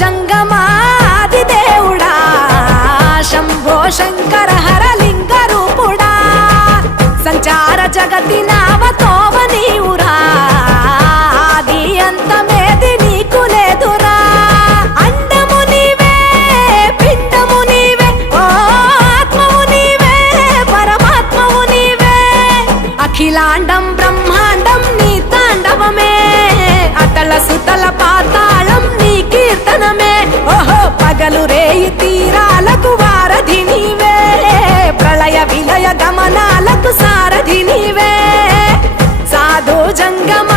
జంగమాది దేవుడా శంభో శంకర హరలింగ రూపుడా సంచార జగతి నావతోవ నీవురా ఆది అంతమేది నీకు లేదురా అండము నీవే పిండము నీవే ఓ ఆత్మవు నీవే పరమాత్మవు నీవే అఖిలాండం బ్రహ్మాండం నీ తాండవమే అతల సుతల పాతాళం నీ కీర్తనమే ఓహో పగలు రేయి తీరాలకు వారధి నీవే ప్రళయ విలయ గమనాలకు సారథి నీవే సాధు జంగమ